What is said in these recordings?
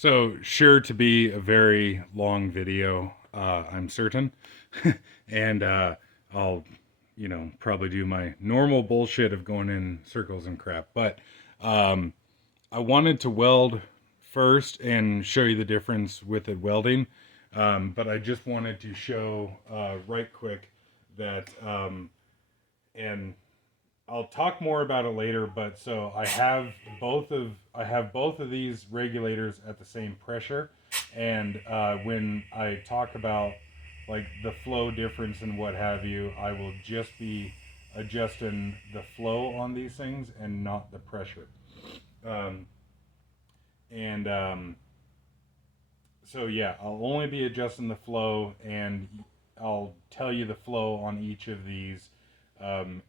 So, sure to be a very long video, I'm certain. and I'll, probably do my normal bullshit of going in circles and crap. But um, I wanted to weld first and show you the difference with it welding. But I just wanted to show right quick that, and I'll talk more about it later, but so I have both of these regulators at the same pressure, and when I talk about like the flow difference and what have you, I will just be adjusting the flow on these things and not the pressure. Um, and So yeah, I'll only be adjusting the flow, and I'll tell you the flow on each of these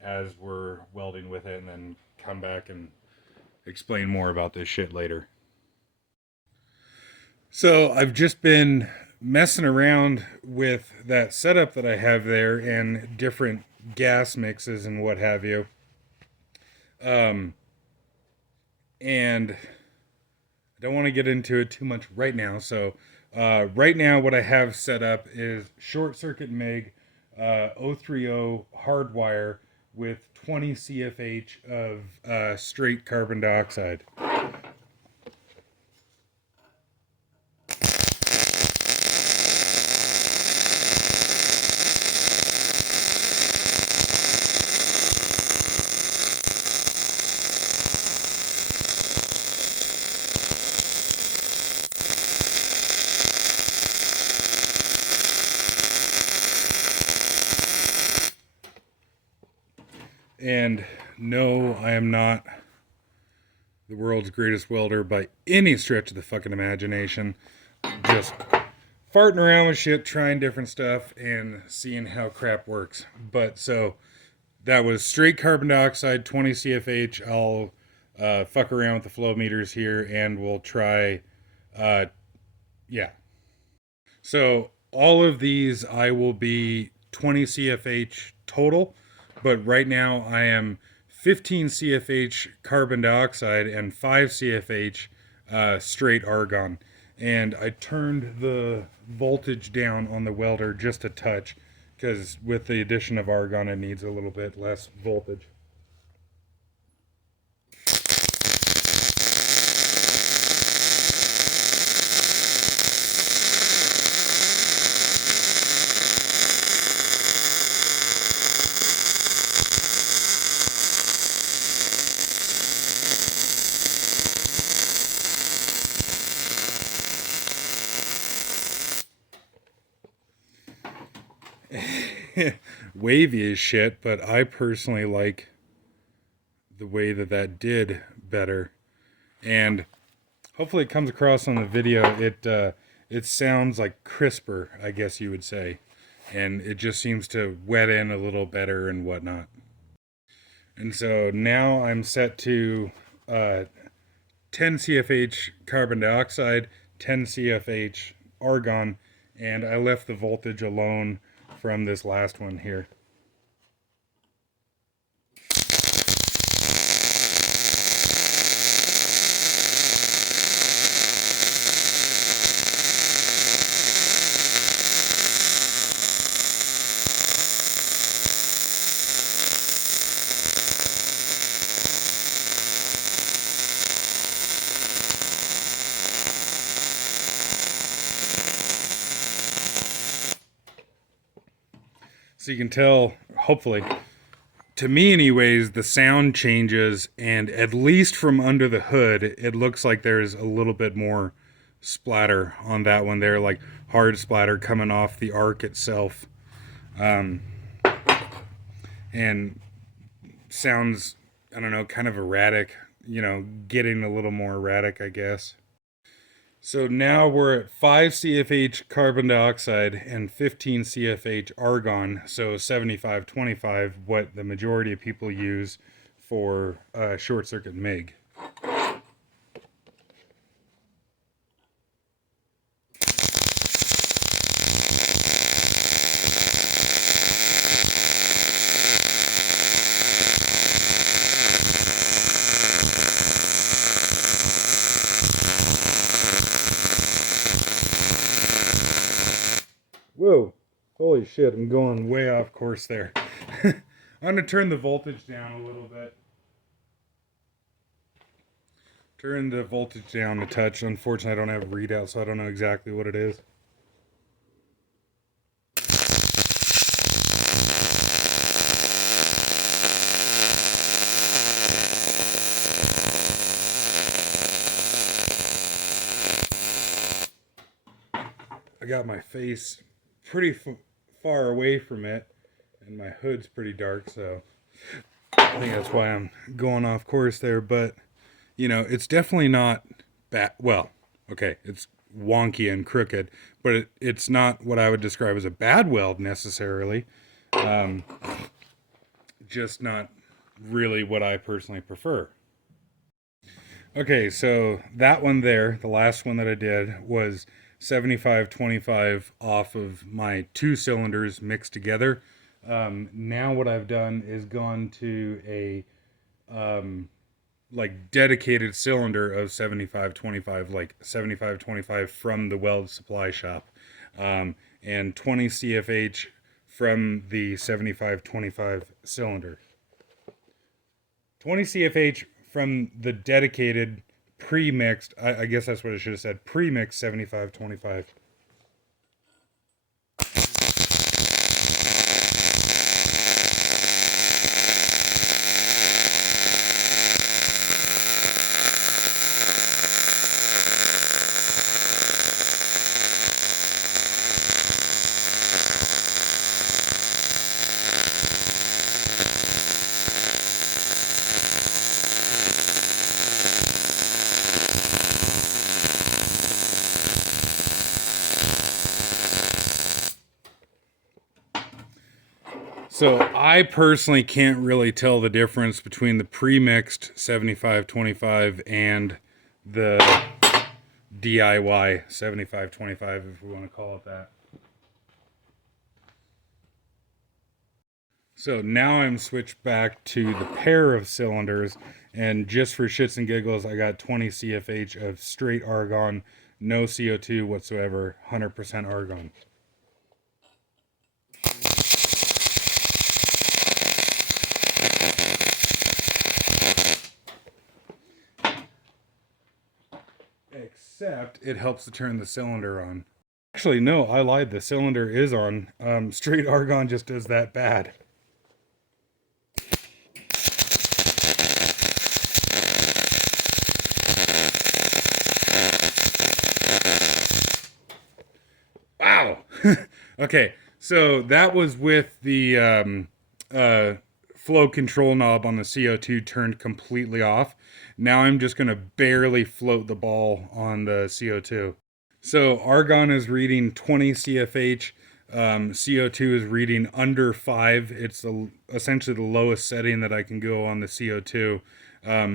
as we're welding with it, and then come back and explain more about this shit later. So I've just been messing around with that setup that I have there and different gas mixes and what have you. Um, and I don't want to get into it too much right now. So right now what I have set up is short circuit MIG 030 hardwire with 20 CFH of straight carbon dioxide. And no, I am not the world's greatest welder by any stretch of the fucking imagination. Just farting around with shit, trying different stuff, and seeing how crap works. But so that was straight carbon dioxide, 20 CFH. I'll fuck around with the flow meters here, and we'll try. Uh, yeah. So all of these, I will be 20 CFH total, but right now I am 15 CFH carbon dioxide and 5 CFH straight argon. And I turned the voltage down on the welder just a touch because with the addition of argon, it needs a little bit less voltage. Wavy as shit, but I personally like the way that that did better, and hopefully it comes across on the video. It sounds like crisper, I guess you would say, and it just seems to wet in a little better and whatnot. And so now I'm set to 10 CFH carbon dioxide, 10 CFH argon, and I left the voltage alone from this last one here. So you can tell, hopefully, to me anyways, the sound changes, and at least from under the hood, it looks like there's a little bit more splatter on that one there, like hard splatter coming off the arc itself. And sounds, I don't know, kind of erratic, getting a little more erratic, I guess. So now we're at 5 CFH carbon dioxide and 15 CFH argon, so 75-25, what the majority of people use for short circuit MIG. Holy shit, I'm going way off course there. I'm going to turn the voltage down a little bit. Turn the voltage down a touch. Unfortunately, I don't have a readout, so I don't know exactly what it is. I got my face pretty far away from it, and my hood's pretty dark, so I think that's why I'm going off course there. But, you know, it's definitely not bad. Well, okay, it's wonky and crooked, but it's not what I would describe as a bad weld necessarily. Just not really what I personally prefer. Okay, so that one there, the last one that I did, was 75-25 off of my 2 cylinders mixed together. Now what I've done is gone to a like dedicated cylinder of 75-25, like 75-25 from the weld supply shop, and 20 CFH from the 75-25 cylinder. 20 CFH from the dedicated pre-mixed, I guess that's what I should have said, pre-mixed 75-25. So I personally can't really tell the difference between the pre-mixed 75-25 and the DIY 75-25, if we want to call it that. So now I'm switched back to the pair of cylinders, and just for shits and giggles, I got 20 CFH of straight argon, no CO2 whatsoever, 100% argon. Except it helps to turn the cylinder on. Actually, no, I lied. The cylinder is on. Straight argon just does that bad. Wow. Okay, so that was with the flow control knob on the CO2 turned completely off. Now I'm just going to barely float the ball on the CO2. So argon is reading 20 CFH. CO2 is reading under 5. It's essentially the lowest setting that I can go on the CO2,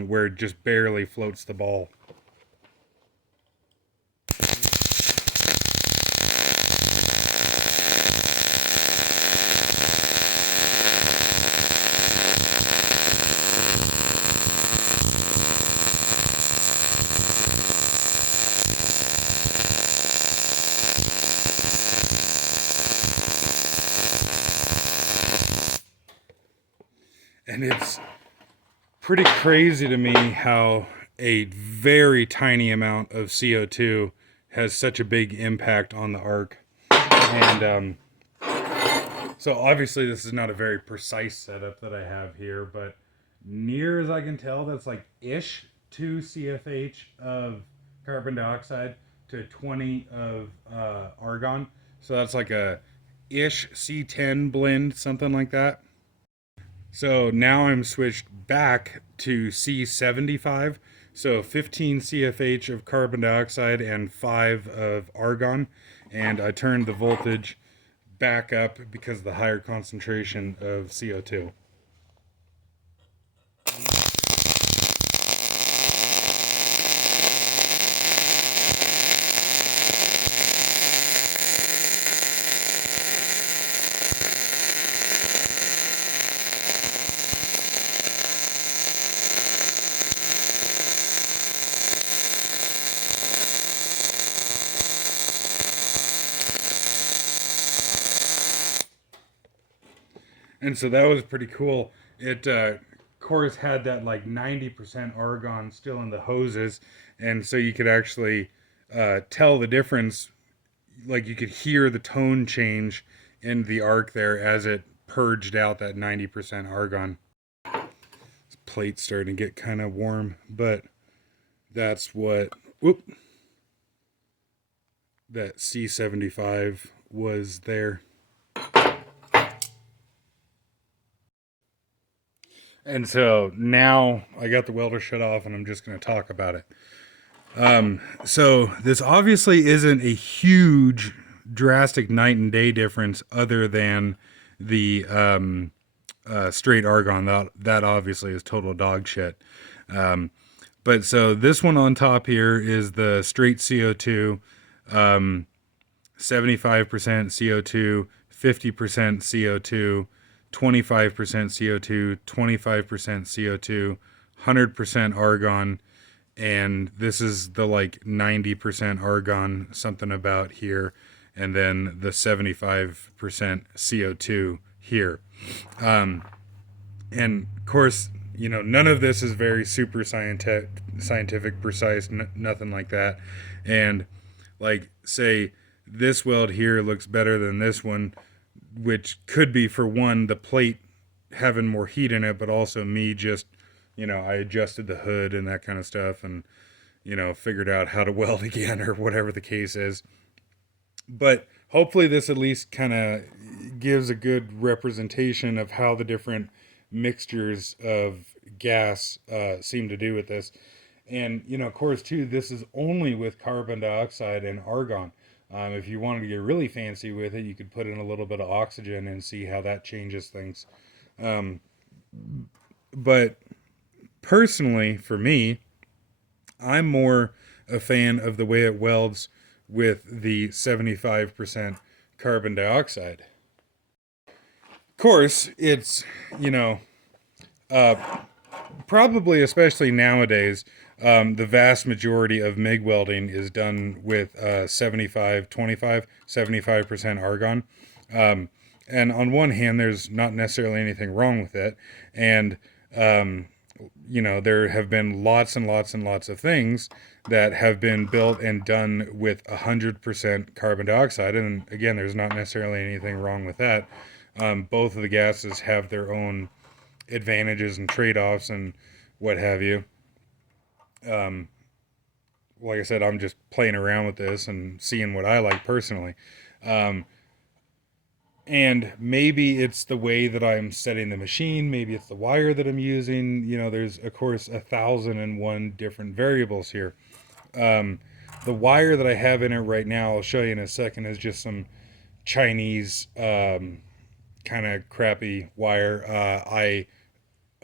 where it just barely floats the ball. And it's pretty crazy to me how a very tiny amount of CO2 has such a big impact on the arc. And so obviously this is not a very precise setup that I have here, but near as I can tell, that's like ish 2 CFH of carbon dioxide to 20 of argon. So that's like a ish C10 blend, something like that. So now I'm switched back to C75. So 15 CFH of carbon dioxide and 5 of argon. And I turned the voltage back up because of the higher concentration of CO2. And so that was pretty cool. It, of course, had that like 90% argon still in the hoses. And so you could actually tell the difference. Like you could hear the tone change in the arc there as it purged out that 90% argon. This plate's starting to get kind of warm, but that's what that C75 was there. And so now I got the welder shut off and I'm just going to talk about it. So this obviously isn't a huge, drastic night and day difference other than the straight argon. That obviously is total dog shit. But so this one on top here is the straight CO2, 75% CO2, 50% CO2, 25% CO2, 25% CO2, 100% argon, and this is the like 90% argon, something about here, and then the 75% CO2 here. And of course, you know, none of this is very super scientific, precise, nothing like that. And like, say this weld here looks better than this one, which could be, for one, the plate having more heat in it, but also me just, you know, I adjusted the hood and that kind of stuff and, you know, figured out how to weld again or whatever the case is. But hopefully this at least kind of gives a good representation of how the different mixtures of gas seem to do with this. And, you know, of course, too, this is only with carbon dioxide and argon. If you wanted to get really fancy with it, you could put in a little bit of oxygen and see how that changes things. But personally, for me, I'm more a fan of the way it welds with the 75% carbon dioxide. Of course, it's, you know, probably, especially nowadays, the vast majority of MIG welding is done with 75% argon. And on one hand, there's not necessarily anything wrong with it. And, you know, there have been lots and lots and lots of things that have been built and done with 100% carbon dioxide. And again, there's not necessarily anything wrong with that. Both of the gases have their own advantages and trade-offs and what have you. Like I said, I'm just playing around with this and seeing what I like personally. And maybe it's the way that I'm setting the machine. Maybe it's the wire that I'm using. You know, there's, of course, 1,001 different variables here. The wire that I have in it right now, I'll show you in a second, is just some Chinese kind of crappy wire. I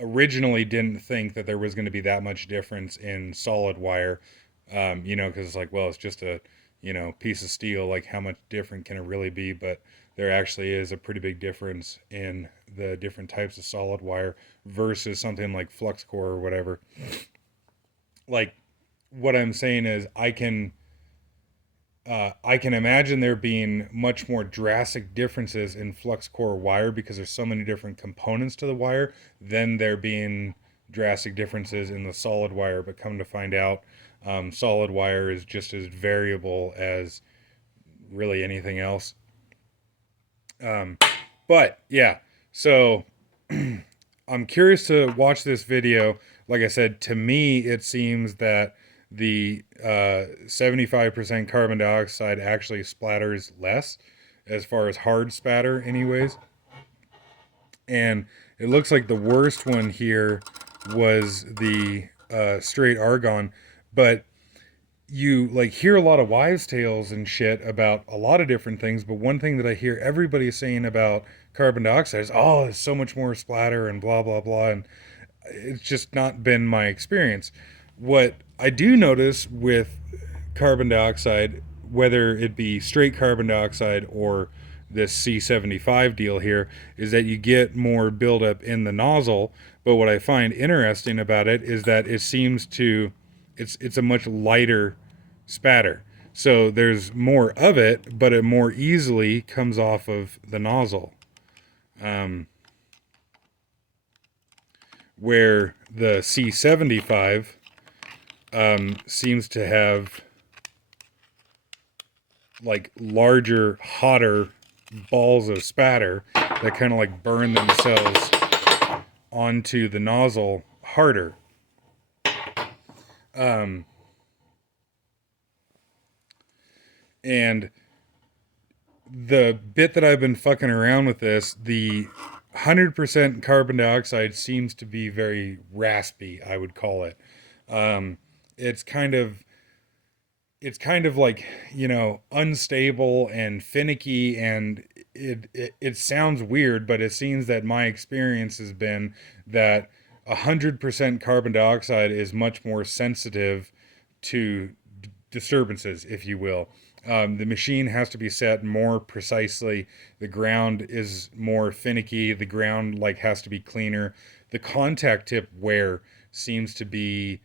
originally didn't think that there was going to be that much difference in solid wire, you know, because it's like, well, it's just a, you know, piece of steel. Like, how much different can it really be? But there actually is a pretty big difference in the different types of solid wire versus something like flux core or whatever. Like, what I'm saying is I can imagine there being much more drastic differences in flux core wire because there's so many different components to the wire than there being drastic differences in the solid wire. But come to find out, solid wire is just as variable as really anything else. But yeah, so I'm curious to watch this video. Like I said, to me, it seems that the 75% carbon dioxide actually splatters less as far as hard spatter anyways. And it looks like the worst one here was the straight argon, but you like hear a lot of wives' tales and shit about a lot of different things, but one thing that I hear everybody saying about carbon dioxide is, oh, it's so much more splatter and blah blah blah, and it's just not been my experience. What I do notice with carbon dioxide, whether it be straight carbon dioxide or this C75 deal here, is that you get more buildup in the nozzle. But what I find interesting about it is that it seems to, it's a much lighter spatter. So there's more of it, but it more easily comes off of the nozzle. where the C75 seems to have like larger, hotter balls of spatter that kind of like burn themselves onto the nozzle harder. And the bit that I've been fucking around with this, the 100% carbon dioxide seems to be very raspy, I would call it. It's kind of like, you know, unstable and finicky, and it sounds weird, but it seems that my experience has been that 100% carbon dioxide is much more sensitive to disturbances, if you will. The machine has to be set more precisely. The ground is more finicky. The ground like has to be cleaner. The contact tip wear seems to be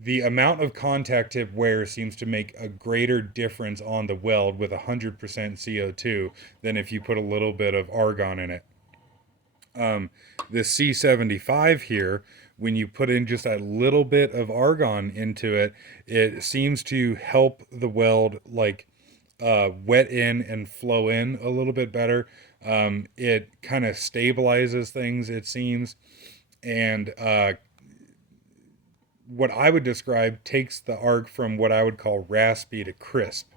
the amount of contact tip wear seems to make a greater difference on the weld with 100% CO2 than if you put a little bit of argon in it. The C75 here, when you put in just a little bit of argon into it, it seems to help the weld like wet in and flow in a little bit better. It kind of stabilizes things, it seems, and what I would describe takes the arc from what I would call raspy to crisp,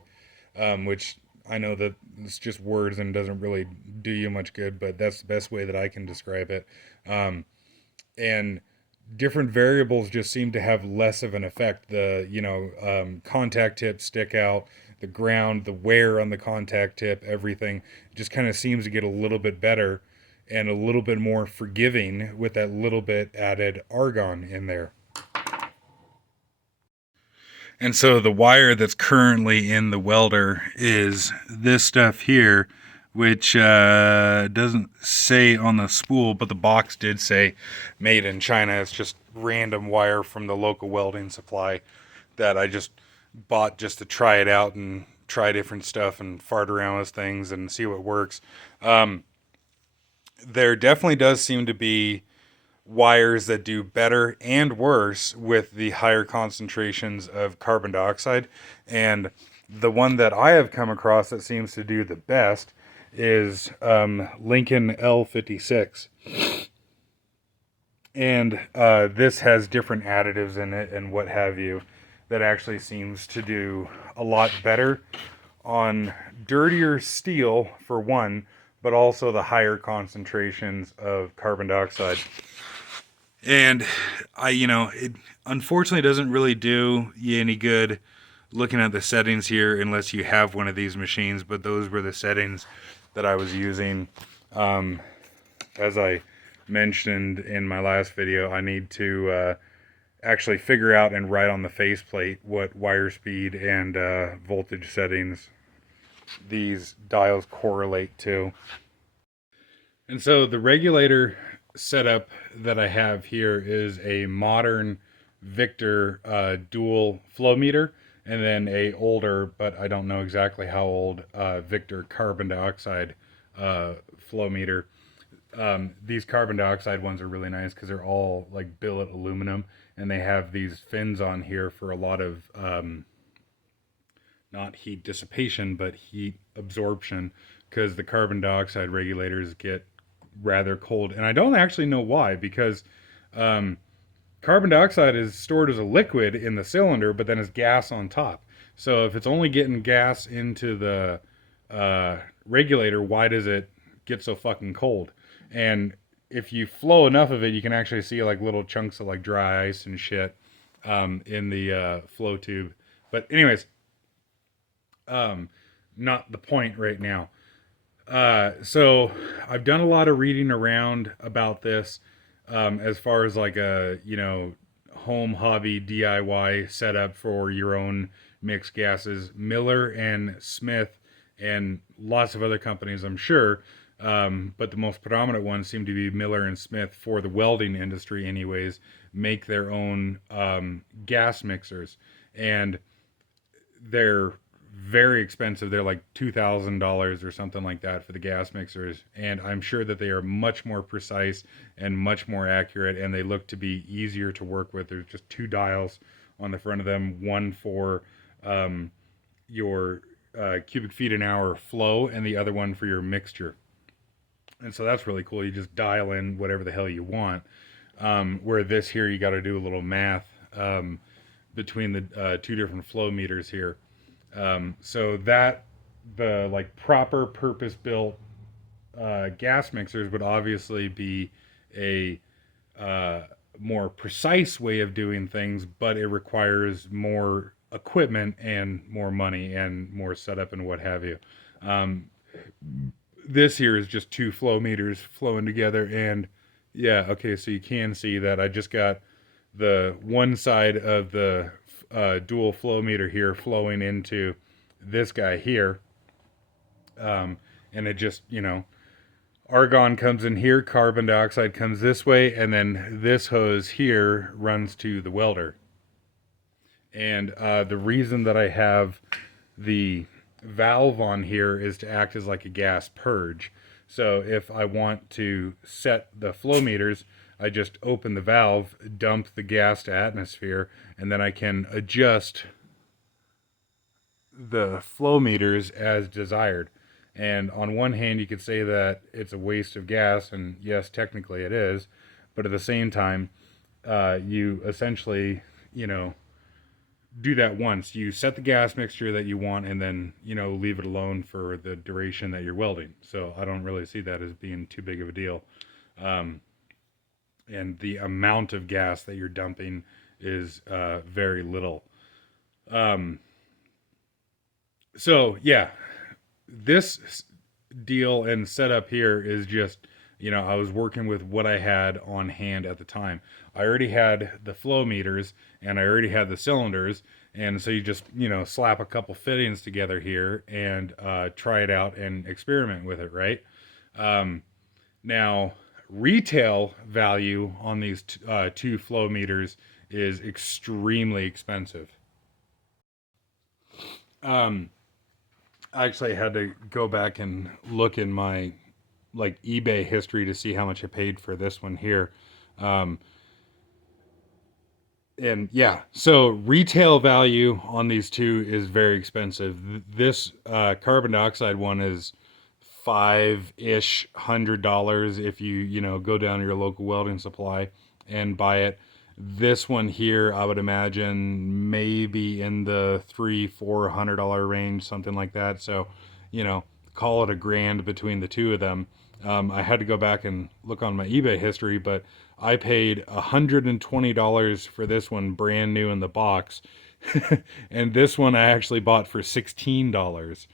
which I know that it's just words and doesn't really do you much good, but that's the best way that I can describe it. And different variables just seem to have less of an effect. The contact tips stick out, the ground, the wear on the contact tip, everything just kind of seems to get a little bit better and a little bit more forgiving with that little bit added argon in there. And so the wire that's currently in the welder is this stuff here, which doesn't say on the spool, but the box did say made in China. It's just random wire from the local welding supply that I just bought just to try it out and try different stuff and fart around with things and see what works. There definitely does seem to be wires that do better and worse with the higher concentrations of carbon dioxide. And the one that I have come across that seems to do the best is Lincoln L56. And this has different additives in it and what have you that actually seems to do a lot better on dirtier steel for one, but also the higher concentrations of carbon dioxide. And it unfortunately doesn't really do you any good looking at the settings here unless you have one of these machines, but those were the settings that I was using. As I mentioned in my last video, I need to actually figure out and write on the faceplate what wire speed and voltage settings these dials correlate to. And so the regulator setup that I have here is a modern Victor dual flow meter, and then a older, but I don't know exactly how old, Victor carbon dioxide flow meter. These carbon dioxide ones are really nice because they're all like billet aluminum, and they have these fins on here for a lot of not heat dissipation, but heat absorption, because the carbon dioxide regulators get rather cold. And I don't actually know why, because carbon dioxide is stored as a liquid in the cylinder, but then as gas on top. So if it's only getting gas into the regulator, why does it get so fucking cold? And if you flow enough of it, you can actually see like little chunks of like dry ice and shit in the flow tube. But anyways, not the point right now. So I've done a lot of reading around about this as far as like a, home hobby DIY setup for your own mixed gases. Miller and Smith and lots of other companies, I'm sure, but the most predominant ones seem to be Miller and Smith for the welding industry anyways, make their own gas mixers. And they're very expensive. They're like $2,000 or something like that for the gas mixers, and I'm sure that they are much more precise and much more accurate, and they look to be easier to work with. There's just two dials on the front of them, one for your cubic feet an hour flow, and the other one for your mixture. And so that's really cool. You just dial in whatever the hell you want. Where this here, you got to do a little math between the two different flow meters here. So that the like proper purpose built gas mixers would obviously be a more precise way of doing things, but it requires more equipment and more money and more setup and what have you. Um, this here is just two flow meters flowing together, and yeah, okay, so you can see that I just got the one side of the dual flow meter here flowing into this guy here, and it just, argon comes in here, carbon dioxide comes this way, and then this hose here runs to the welder. And the reason that I have the valve on here is to act as like a gas purge. So if I want to set the flow meters, I just open the valve, dump the gas to atmosphere, and then I can adjust the flow meters as desired. And on one hand, you could say that it's a waste of gas, and yes, technically it is, but at the same time, you essentially, do that once. You set the gas mixture that you want, and then, leave it alone for the duration that you're welding. So I don't really see that as being too big of a deal. And the amount of gas that you're dumping is very little. So yeah, this deal and setup here is just, I was working with what I had on hand at the time. I already had the flow meters and I already had the cylinders. And so you just, slap a couple fittings together here and try it out and experiment with it, right? Now, retail value on these two flow meters is extremely expensive. I actually had to go back and look in my like eBay history to see how much I paid for this one here. Um, and yeah, so retail value on these two is very expensive. This carbon dioxide one is $500-ish if you go down to your local welding supply and buy it. This one here, I would imagine maybe in the $300-400 range, something like that. So, call it $1,000 between the two of them. I had to go back and look on my eBay history, but I paid $120 for this one, brand new in the box. And this one I actually bought for $16,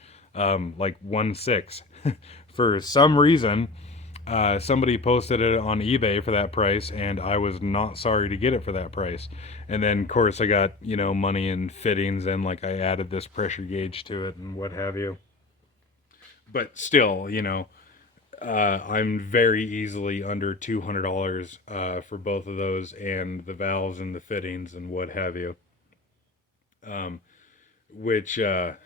like 1/6. For some reason, somebody posted it on eBay for that price, and I was not sorry to get it for that price. And then, of course, I got, money and fittings, and like I added this pressure gauge to it and what have you. But still, I'm very easily under $200 for both of those and the valves and the fittings and what have you. Which I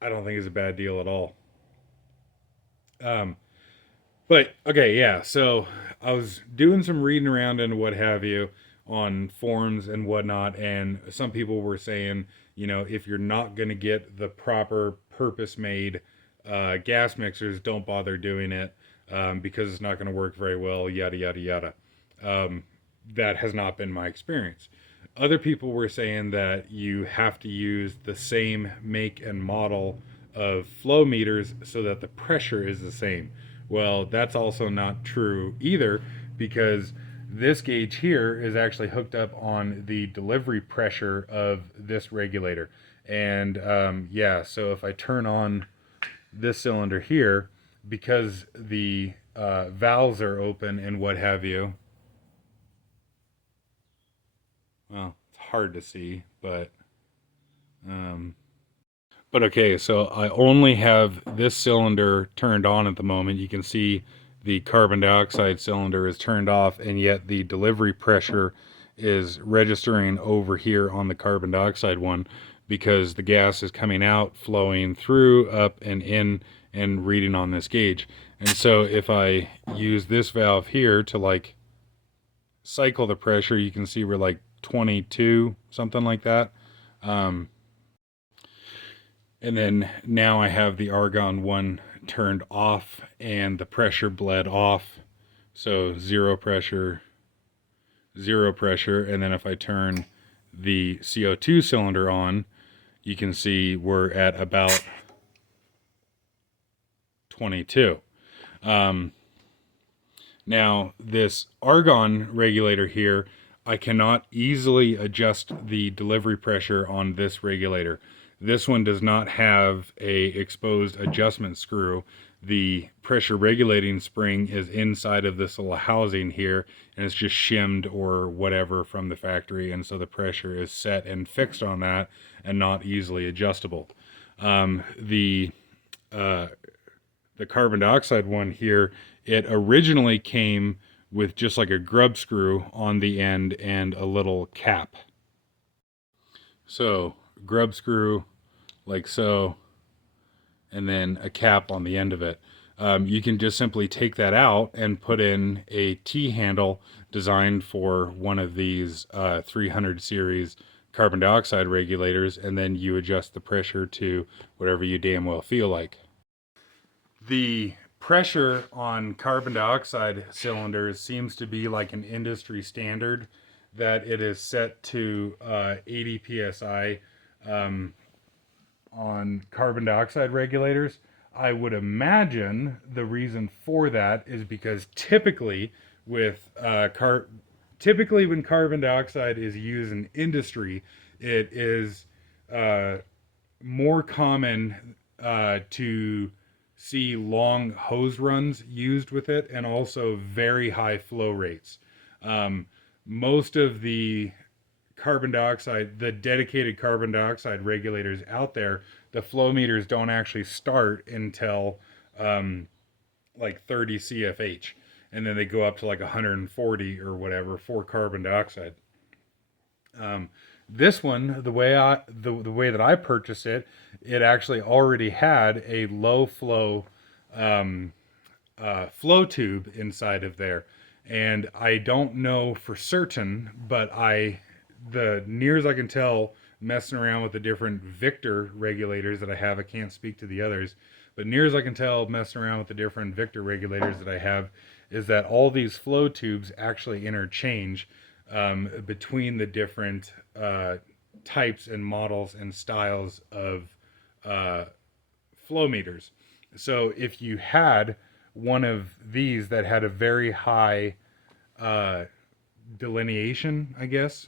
don't think is a bad deal at all. But okay, yeah. So I was doing some reading around and what have you on forums and whatnot, and some people were saying, if you're not going to get the proper purpose-made gas mixers, don't bother doing it because it's not going to work very well. Yada yada yada. That has not been my experience. Other people were saying that you have to use the same make and model of flow meters so that the pressure is the same. Well, that's also not true either, because this gauge here is actually hooked up on the delivery pressure of this regulator. And yeah, so if I turn on this cylinder here, because the valves are open and what have you, well, it's hard to see, but okay, so I only have this cylinder turned on at the moment. You can see the carbon dioxide cylinder is turned off, and yet the delivery pressure is registering over here on the carbon dioxide one, because the gas is coming out, flowing through, up and in, and reading on this gauge. And so if I use this valve here to like cycle the pressure, you can see we're like 22, something like that. And then now I have the argon 1 turned off and the pressure bled off. So zero pressure. And then if I turn the CO2 cylinder on, you can see we're at about 22. Now this argon regulator here, I cannot easily adjust the delivery pressure on this regulator. This one does not have a exposed adjustment screw. The pressure regulating spring is inside of this little housing here, and it's just shimmed or whatever from the factory, and so the pressure is set and fixed on that and not easily adjustable. The carbon dioxide one here, it originally came with just like a grub screw on the end and a little cap. So grub screw like so, and then a cap on the end of it. You can just simply take that out and put in a T-handle designed for one of these 300 series carbon dioxide regulators, and then you adjust the pressure to whatever you damn well feel like. The pressure on carbon dioxide cylinders seems to be like an industry standard, that it is set to 80 psi on carbon dioxide regulators. I would imagine the reason for that is because typically with typically when carbon dioxide is used in industry, it is more common to see long hose runs used with it, and also very high flow rates. Most of the carbon dioxide, the dedicated carbon dioxide regulators out there, the flow meters don't actually start until like 30 CFH, and then they go up to like 140 or whatever for carbon dioxide. This one, the way that I purchased it, it actually already had a low flow flow tube inside of there, and I don't know for certain, but the near as I can tell, messing around with the different Victor regulators that I have, I can't speak to the others, but near as I can tell, messing around with the different Victor regulators that I have, is that all these flow tubes actually interchange between the different types and models and styles of flow meters. So if you had one of these that had a very high delineation, I guess,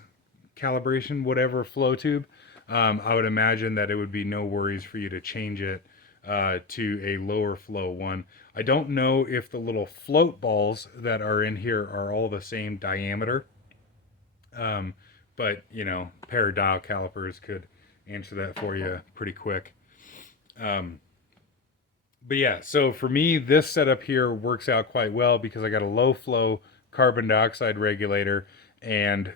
calibration, whatever flow tube, I would imagine that it would be no worries for you to change it to a lower flow one. I don't know if the little float balls that are in here are all the same diameter, but you know, pair of dial calipers could answer that for you pretty quick. But yeah, so for me, this setup here works out quite well because I got a low flow carbon dioxide regulator, and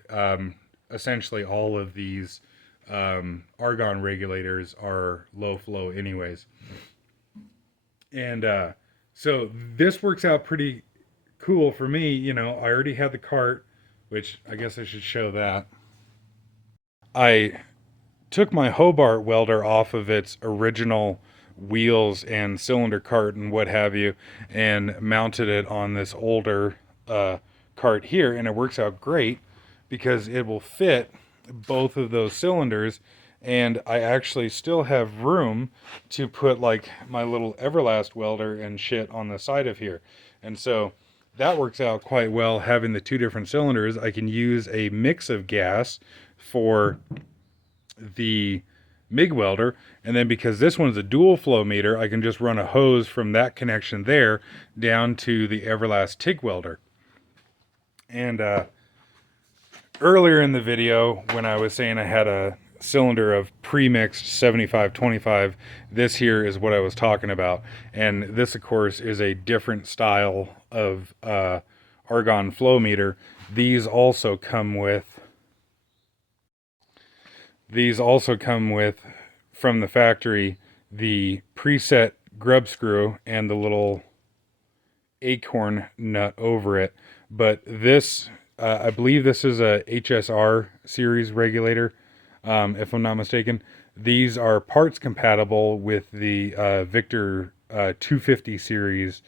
essentially all of these argon regulators are low flow anyways. And so this works out pretty cool for me. You know, I already had the cart, which I guess I should show that. I took my Hobart welder off of its original wheels and cylinder cart and what have you, and mounted it on this older cart here, and it works out great because it will fit both of those cylinders, and I actually still have room to put like my little Everlast welder and shit on the side of here. And so that works out quite well, having the two different cylinders. I can use a mix of gas for the MIG welder, and then because this one's a dual flow meter, I can just run a hose from that connection there down to the Everlast TIG welder. And earlier in the video, when I was saying I had a cylinder of pre-mixed 75-25, this here is what I was talking about. And this, of course, is a different style of argon flow meter. These also come with These also come with, from the factory, the preset grub screw and the little acorn nut over it. But this, I believe this is a HSR series regulator, if I'm not mistaken. These are parts compatible with the Victor 250 series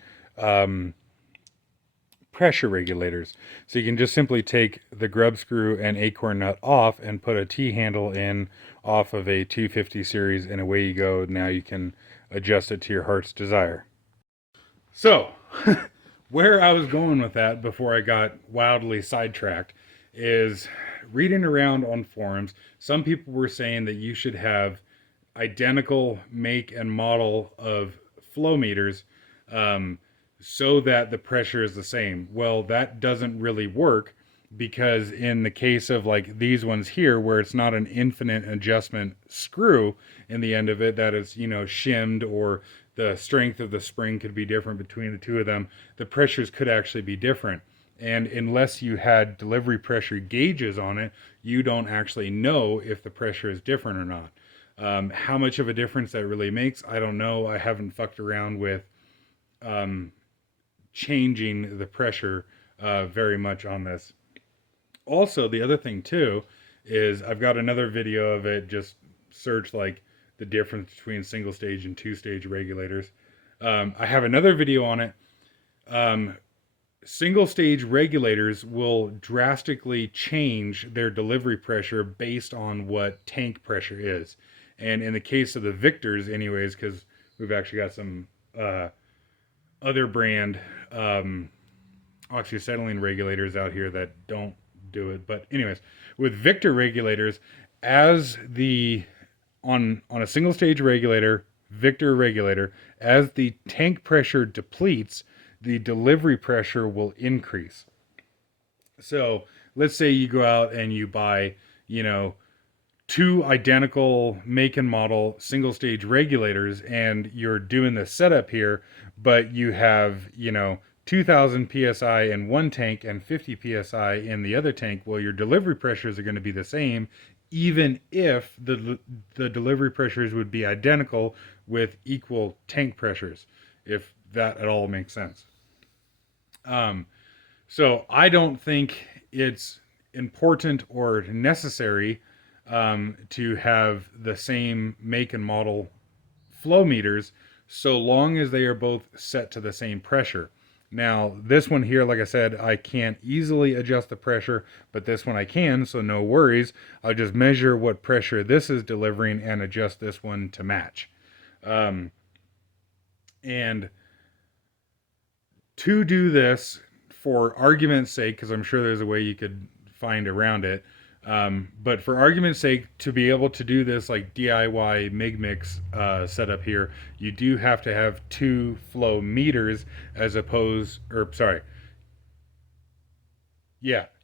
pressure regulators. So you can just simply take the grub screw and acorn nut off and put a T-handle in off of a 250 series, and away you go. Now you can adjust it to your heart's desire. So, where I was going with that before I got wildly sidetracked is reading around on forums. Some people were saying that you should have identical make and model of flow meters, so that the pressure is the same. Well, that doesn't really work, because in the case of like these ones here, where it's not an infinite adjustment screw in the end of it that is, shimmed, or the strength of the spring could be different between the two of them, the pressures could actually be different. And unless you had delivery pressure gauges on it, you don't actually know if the pressure is different or not. How much of a difference that really makes, I don't know. I haven't fucked around with changing the pressure very much on this. Also, the other thing too is I've got another video of it. Just search like the difference between single stage and two stage regulators. I have another video on it. Single stage regulators will drastically change their delivery pressure based on what tank pressure is. And in the case of the Victors anyways, because we've actually got some other brand oxyacetylene regulators out here that don't do it. But anyways, with Victor regulators, as the on a single stage regulator, Victor regulator, as the tank pressure depletes, the delivery pressure will increase. So let's say you go out and you buy, two identical make and model single stage regulators, and you're doing the setup here, but you have, 2000 psi in one tank and 50 psi in the other tank. Well, your delivery pressures are going to be the same, even if the delivery pressures would be identical with equal tank pressures, if that at all makes sense. So I don't think it's important or necessary to have the same make and model flow meters, so long as they are both set to the same pressure. Now, this one here, like I said, I can't easily adjust the pressure, but this one I can, so no worries. I'll just measure what pressure this is delivering and adjust this one to match. And to do this, for argument's sake, because I'm sure there's a way you could find around it, but for argument's sake, to be able to do this like DIY MIG mix setup here, you do have to have two flow meters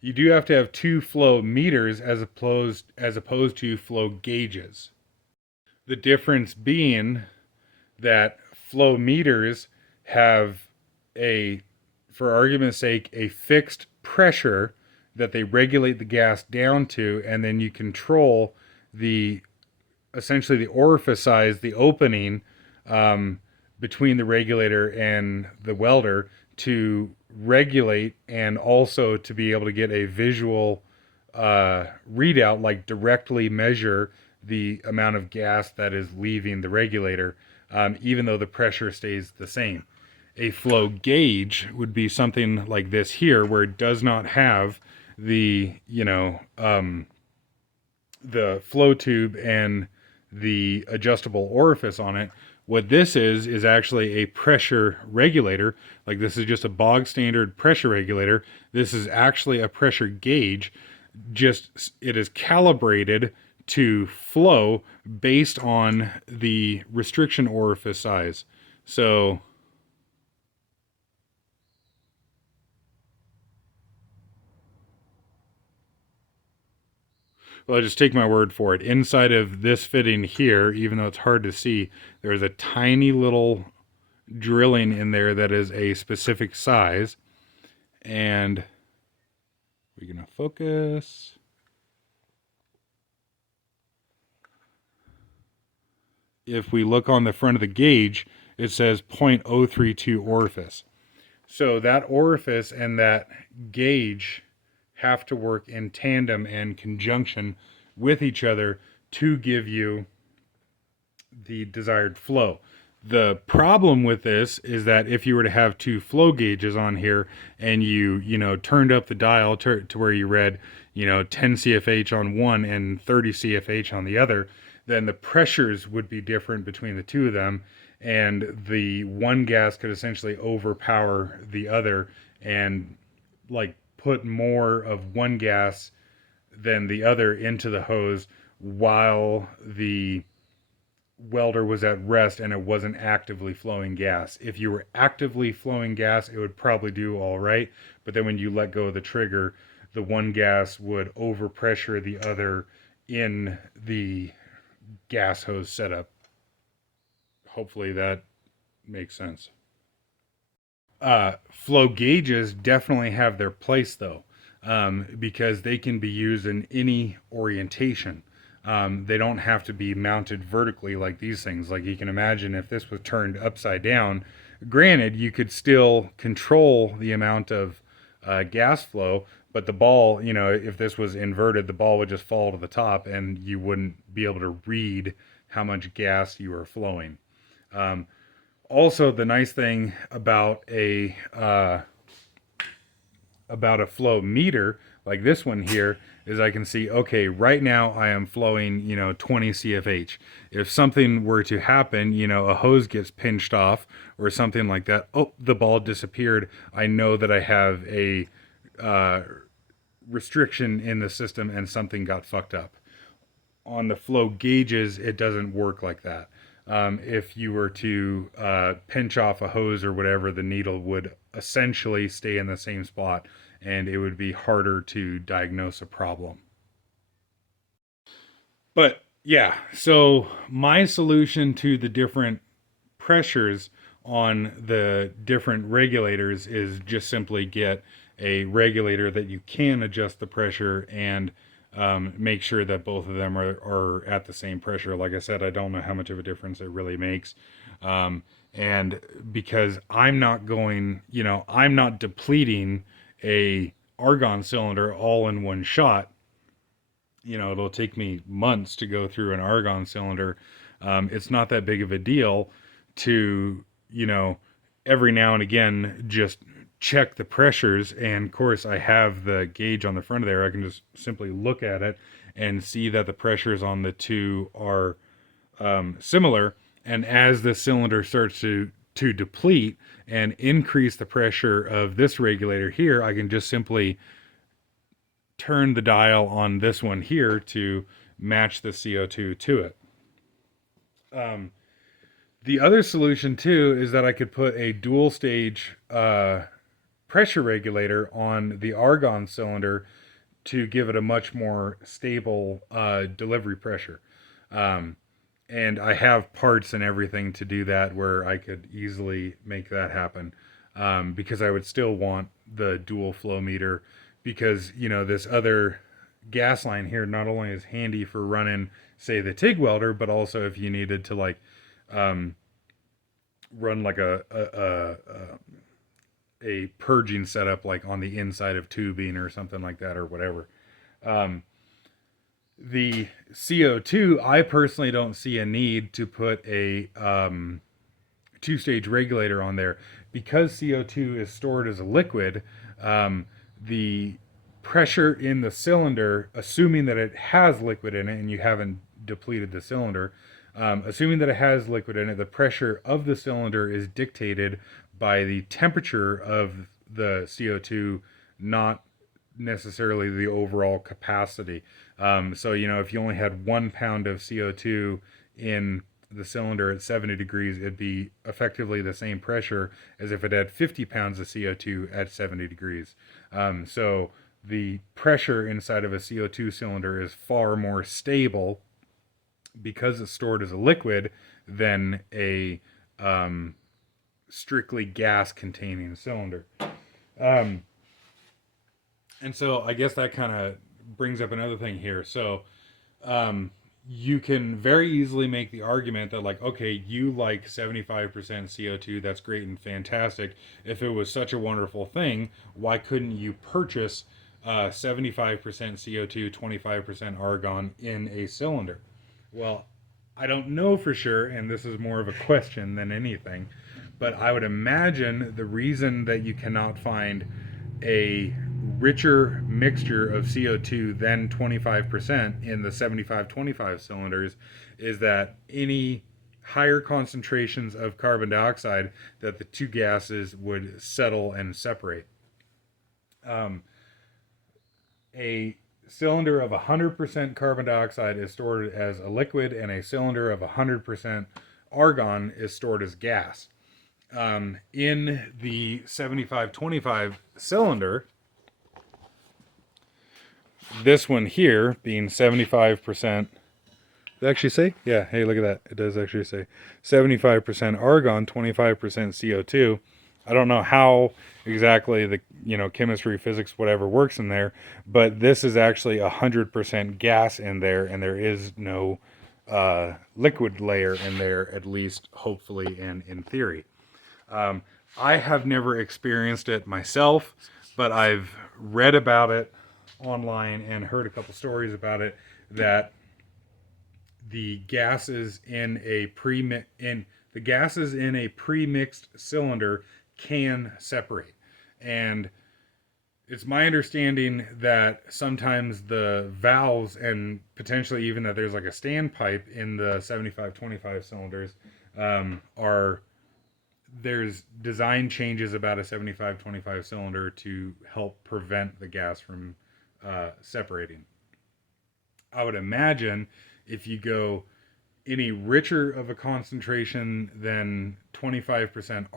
you do have to have two flow meters as opposed to flow gauges. The difference being that flow meters have for argument's sake, a fixed pressure that they regulate the gas down to, and then you control essentially the orifice size, the opening between the regulator and the welder, to regulate and also to be able to get a visual readout, like directly measure the amount of gas that is leaving the regulator, even though the pressure stays the same. A flow gauge would be something like this here, where it does not have the flow tube and the adjustable orifice on it. What this is actually a pressure regulator. Like, this is just a bog standard pressure regulator. This is actually a pressure gauge. Just, it is calibrated to flow based on the restriction orifice size. So well, just take my word for it. Inside of this fitting here, even though it's hard to see, there's a tiny little drilling in there that is a specific size. And we're going to focus. if we look on the front of the gauge, it says 0.032 orifice. So that orifice and that gauge have to work in tandem and conjunction with each other to give you the desired flow. The problem with this is that if you were to have two flow gauges on here and you turned up the dial to where you read, 10 CFH on one and 30 CFH on the other, then the pressures would be different between the two of them, and the one gas could essentially overpower the other and like put more of one gas than the other into the hose while the welder was at rest and it wasn't actively flowing gas. If you were actively flowing gas, it would probably do all right. But then when you let go of the trigger, the one gas would overpressure the other in the gas hose setup. Hopefully that makes sense. Flow gauges definitely have their place though, because they can be used in any orientation. They don't have to be mounted vertically like these things. Like you can imagine if this was turned upside down, granted, you could still control the amount of gas flow, but the ball, if this was inverted, the ball would just fall to the top and you wouldn't be able to read how much gas you were flowing. Also, the nice thing about a flow meter like this one here is I can see, okay, right now I am flowing, 20 CFH. If something were to happen, a hose gets pinched off or something like that, oh, the ball disappeared. I know that I have a restriction in the system and something got fucked up. On the flow gauges, it doesn't work like that. If you were to pinch off a hose or whatever, the needle would essentially stay in the same spot and it would be harder to diagnose a problem. But yeah, so my solution to the different pressures on the different regulators is just simply get a regulator that you can adjust the pressure and make sure that both of them are at the same pressure. Like I said, I don't know how much of a difference it really makes. And because I'm not I'm not depleting a argon cylinder all in one shot. It'll take me months to go through an argon cylinder. It's not that big of a deal to, every now and again just check the pressures. And of course, I have the gauge on the front of there. I can just simply look at it and see that the pressures on the two are similar. And as the cylinder starts to deplete and increase the pressure of this regulator here, I can just simply turn the dial on this one here to match the CO2 to it. The other solution too is that I could put a dual stage pressure regulator on the argon cylinder to give it a much more stable delivery pressure. And I have parts and everything to do that where I could easily make that happen, because I would still want the dual flow meter, because this other gas line here not only is handy for running, say, the TIG welder, but also if you needed to run like a purging setup like on the inside of tubing or something like that or whatever. The CO2, I personally don't see a need to put a two-stage regulator on there because CO2 is stored as a liquid. The pressure in the cylinder, assuming that it has liquid in it and you haven't depleted the cylinder, assuming that it has liquid in it, the pressure of the cylinder is dictated by the temperature of the CO2, not necessarily the overall capacity. So, if you only had 1 pound of CO2 in the cylinder at 70 degrees, it'd be effectively the same pressure as if it had 50 pounds of CO2 at 70 degrees. So the pressure inside of a CO2 cylinder is far more stable because it's stored as a liquid than a strictly gas containing cylinder. And so I guess that kind of brings up another thing here. So you can very easily make the argument that, like, okay, you like 75% CO2, that's great and fantastic. If it was such a wonderful thing, why couldn't you purchase 75% CO2, 25% argon in a cylinder? Well, I don't know for sure, and this is more of a question than anything, but I would imagine the reason that you cannot find a richer mixture of CO2 than 25% in the 75-25 cylinders is that any higher concentrations of carbon dioxide, that the two gases would settle and separate. A cylinder of 100% carbon dioxide is stored as a liquid, and a cylinder of 100% argon is stored as gas. In the 75-25 cylinder, this one here being 75%, did it actually say? Yeah, hey, look at that. It does actually say 75% argon, 25% CO2. I don't know how exactly the chemistry, physics, whatever works in there, but this is actually 100% gas in there, and there is no liquid layer in there, at least hopefully and in theory. I have never experienced it myself, but I've read about it online and heard a couple stories about it, that the gases in a pre-mixed cylinder can separate. And it's my understanding that sometimes the valves, and potentially even that there's like a standpipe in the 75-25 cylinders, there's design changes about a 75-25 cylinder to help prevent the gas from separating. I would imagine if you go any richer of a concentration than 25%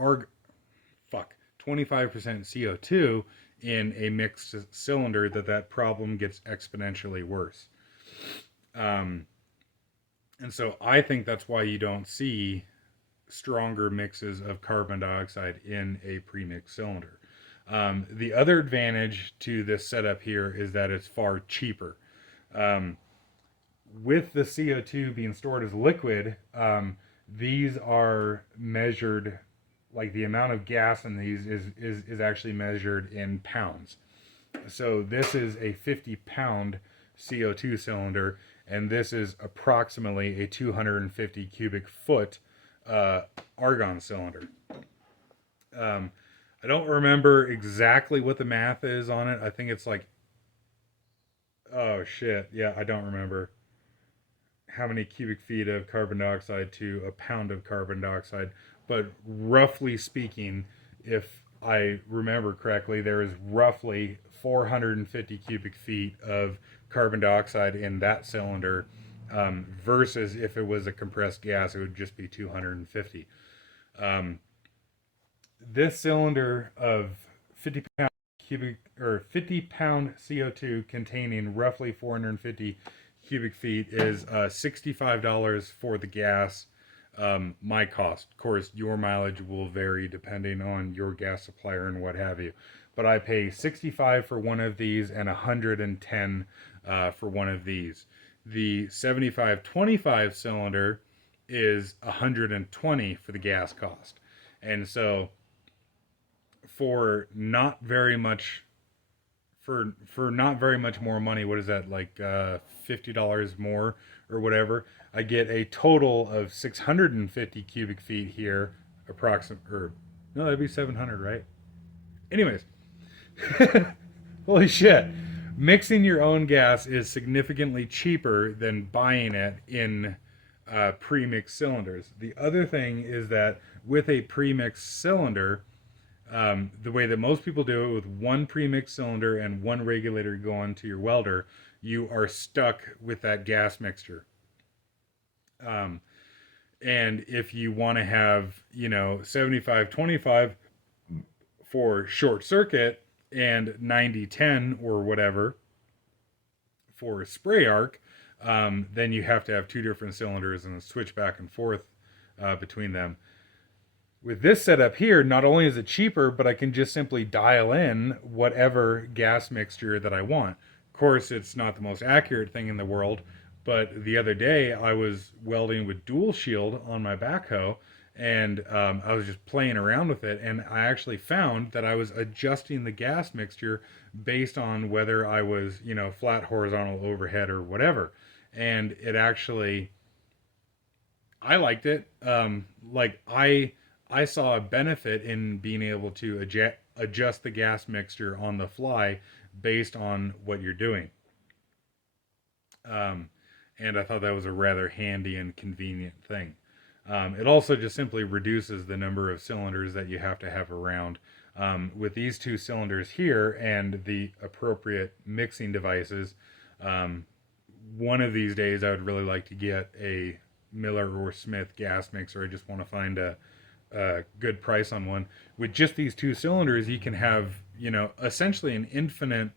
25% CO2 in a mixed cylinder, that problem gets exponentially worse. And so I think that's why you don't see stronger mixes of carbon dioxide in a pre-mixed cylinder. The other advantage to this setup here is that it's far cheaper. With the CO2 being stored as liquid, these are measured, like the amount of gas in these is actually measured in pounds. So this is a 50-pound CO2 cylinder, and this is approximately a 250 cubic foot argon cylinder. I don't remember exactly what the math is on it. I think it's like, oh shit, yeah, I don't remember how many cubic feet of carbon dioxide to a pound of carbon dioxide, but roughly speaking, if I remember correctly, there is roughly 450 cubic feet of carbon dioxide in that cylinder, versus if it was a compressed gas, it would just be 250. This cylinder of 50 pound CO2 containing roughly 450 cubic feet is $65 for the gas. My cost, of course, your mileage will vary depending on your gas supplier and what have you, but I pay $65 for one of these and $110 for one of these. The 75-25 cylinder is $120 for the gas cost, and so for not very much more money, what is that, like $50 more or whatever, I get a total of 650 cubic feet here, or no, that'd be 700, right? Anyways, holy shit. Mixing your own gas is significantly cheaper than buying it in pre-mixed cylinders. The other thing is that with a pre-mixed cylinder, the way that most people do it, with one pre-mixed cylinder and one regulator going to your welder, you are stuck with that gas mixture. And if you want to have, 75-25 for short circuit and 90-10 or whatever for spray arc, then you have to have two different cylinders and switch back and forth between them. With this setup here, not only is it cheaper, but I can just simply dial in whatever gas mixture that I want. Of course, it's not the most accurate thing in the world, But the other day, I was welding with dual shield on my backhoe, and I was just playing around with it, and I actually found that I was adjusting the gas mixture based on whether I was, flat, horizontal, overhead, or whatever. And it actually, I liked it. Like I saw a benefit in being able to adjust the gas mixture on the fly based on what you're doing. Um, and I thought that was a rather handy and convenient thing. It also just simply reduces the number of cylinders that you have to have around. With these two cylinders here and the appropriate mixing devices, um, one of these days I would really like to get a Miller or Smith gas mixer. I just want to find a good price on one. With just these two cylinders, you can have, essentially an infinite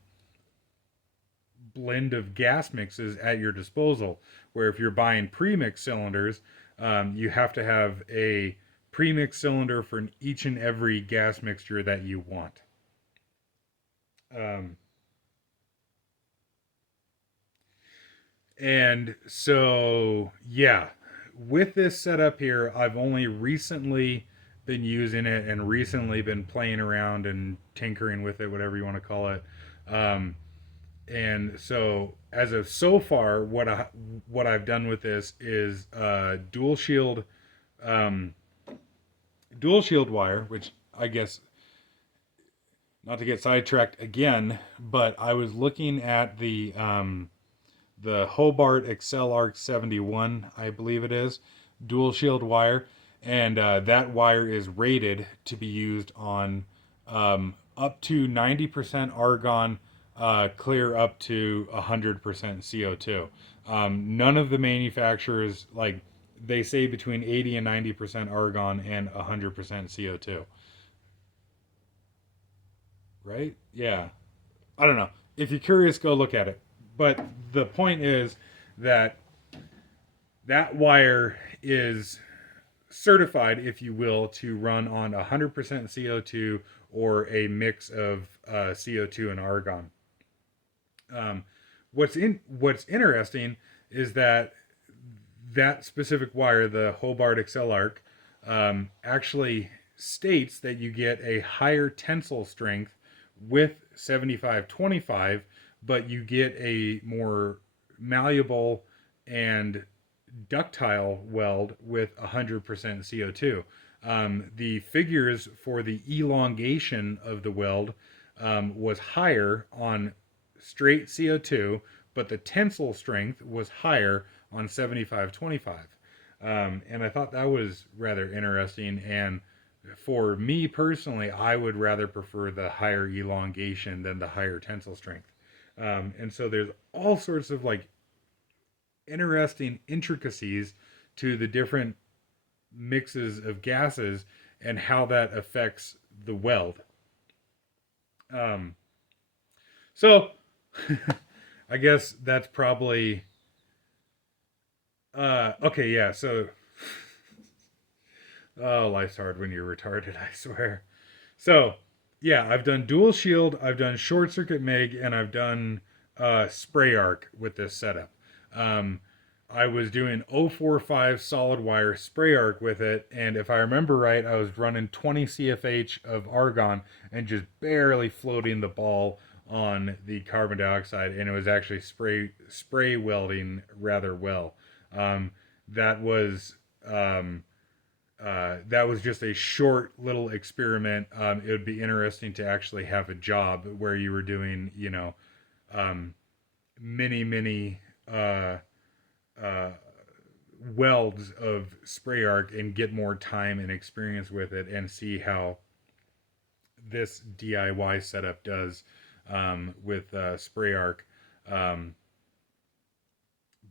blend of gas mixes at your disposal. Where if you're buying premix cylinders, you have to have a premix cylinder for each and every gas mixture that you want. Um, and so, yeah, with this setup here, I've only recently been using it and recently been playing around and tinkering with it, whatever you want to call it. Um, and so as of so far, what I've done with this is um, dual shield wire, which I guess, not to get sidetracked again, but I was looking at the Hobart Excel Arc 71, I believe it is, dual shield wire, and that wire is rated to be used on up to 90% argon, clear up to 100% CO2. None of the manufacturers, like, they say between 80 and 90% argon and 100% CO2, right? Yeah. I don't know. If you're curious, go look at it. But the point is that that wire is certified, if you will, to run on 100% CO2 or a mix of CO2 and argon. Um, what's interesting is that that specific wire, the Hobart Excel Arc, actually states that you get a higher tensile strength with 75/25, but you get a more malleable and ductile weld with 100% CO2. The figures for the elongation of the weld was higher on straight CO2, but the tensile strength was higher on 75/25. And I thought that was rather interesting. And for me personally, I would rather prefer the higher elongation than the higher tensile strength. And so there's all sorts of like interesting intricacies to the different mixes of gases and how that affects the weld. Um, so I guess that's probably okay. Yeah. So oh, life's hard when you're retarded. I swear. So yeah, I've done dual shield, I've done short circuit MIG, and I've done spray arc with this setup. Um, I was doing 045 solid wire spray arc with it, and if I remember right, I was running 20 CFH of argon and just barely floating the ball on the carbon dioxide, and it was actually spray welding rather well. Um, that was that was just a short little experiment. It would be interesting to actually have a job where you were doing, um, many uh, uh, welds of spray arc and get more time and experience with it and see how this DIY setup does with spray arc. Um,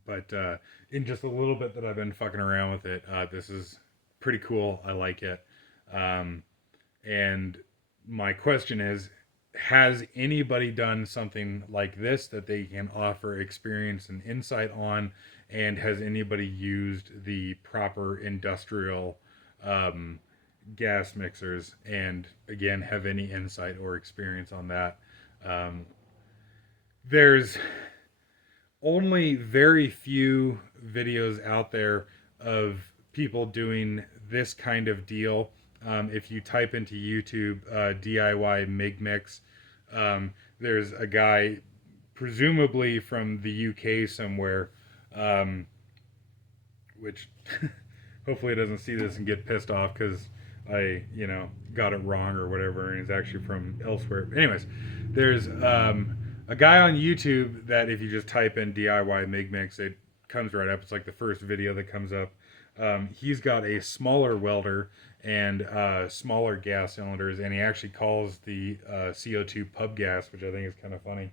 but in just a little bit that I've been fucking around with it, this is pretty cool. I like it. Um, and my question is, has anybody done something like this that they can offer experience and insight on? And has anybody used the proper industrial um, gas mixers? And again, have any insight or experience on that? Um, there's only very few videos out there of people doing this kind of deal. If you type into YouTube DIY MIG mix, there's a guy, presumably from the UK somewhere, um, which hopefully doesn't see this and get pissed off because I, got it wrong or whatever, and he's actually from elsewhere. Anyways, there's a guy on YouTube that if you just type in DIY MIG mix, it comes right up. It's like the first video that comes up. He's got a smaller welder and smaller gas cylinders, and he actually calls the CO2 pub gas, which I think is kind of funny.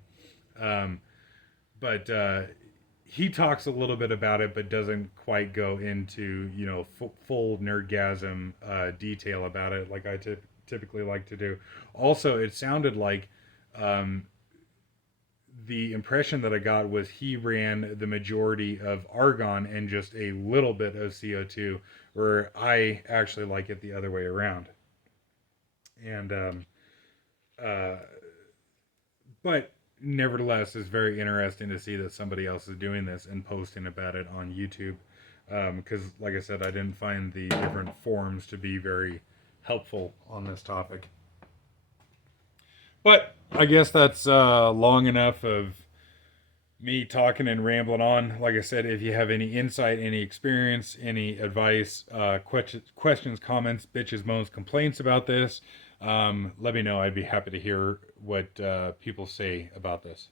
But he talks a little bit about it, but doesn't quite go into full nerdgasm detail about it like I typically like to do. Also, it sounded like the impression that I got was he ran the majority of argon and just a little bit of CO2, where I actually like it the other way around. And uh, but nevertheless, it's very interesting to see that somebody else is doing this and posting about it on YouTube. Because, like I said, I didn't find the different forums to be very helpful on this topic. But I guess that's long enough of me talking and rambling on. Like I said, if you have any insight, any experience, any advice, questions, comments, bitches, moans, complaints about this, let me know. I'd be happy to hear what people say about this.